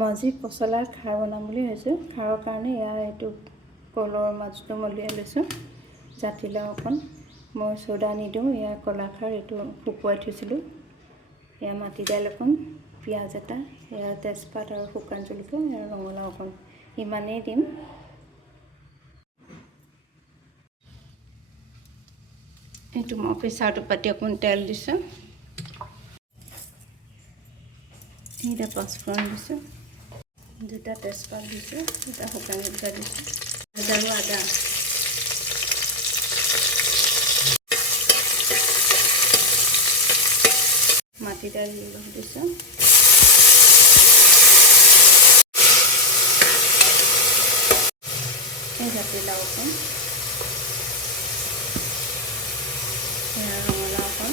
মই আজি পচলাৰ খাৰ বনাম বুলি ভাবিছোঁ। খাৰৰ কাৰণে এইটো কলৰ মাজটো মলিয়াই লৈছোঁ। জাতিলাও অকণ, মই চ'দা নিদিওঁ, কলা খাৰ এইটো শুকুৱাই থৈছিলোঁ। মাটি দাইল অকণ, পিঁয়াজ এটা, তেজপাত আৰু শুকান জলকীয়া, ৰঙালাও অকণ, ইমানেই দিম। এইটো মই প্ৰেছাৰটো পাতি অকণ তেল দিছোঁ। এইটা পাঁচফোৰণ দিছোঁ, 2টা তেজপাত দিছোঁ, 2টা শুকান জলকীয়া দিছোঁ, আৰু আদা। মাটি দাইল দিছোঁ। এই জাতিলাও অকণ, ৰঙালাও অকণ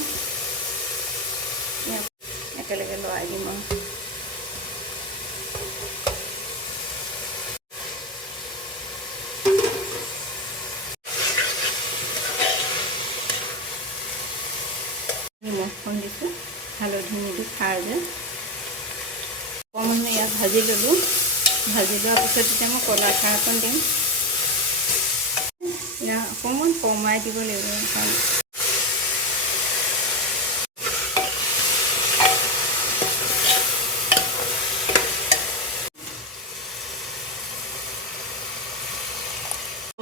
একেলগে লৰাই দিম আৰু নিমখ অকণ দিছোঁ, হালধি নিদি খাৰ যে অকণমান ইয়াত ভাজি ল'লোঁ। ভাজি লোৱাৰ পিছত এতিয়া মই কলা খাৰ অকণ দিম। ইয়াত অকণমান কমাই দিব লাগিব, কাৰণ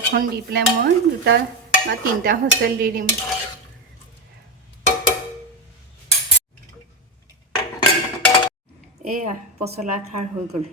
অকণ দি পেলাই মই 2টা বা 3টা হুইচেল দি দিম। এয়া পচলা খাৰ হৈ গ'ল।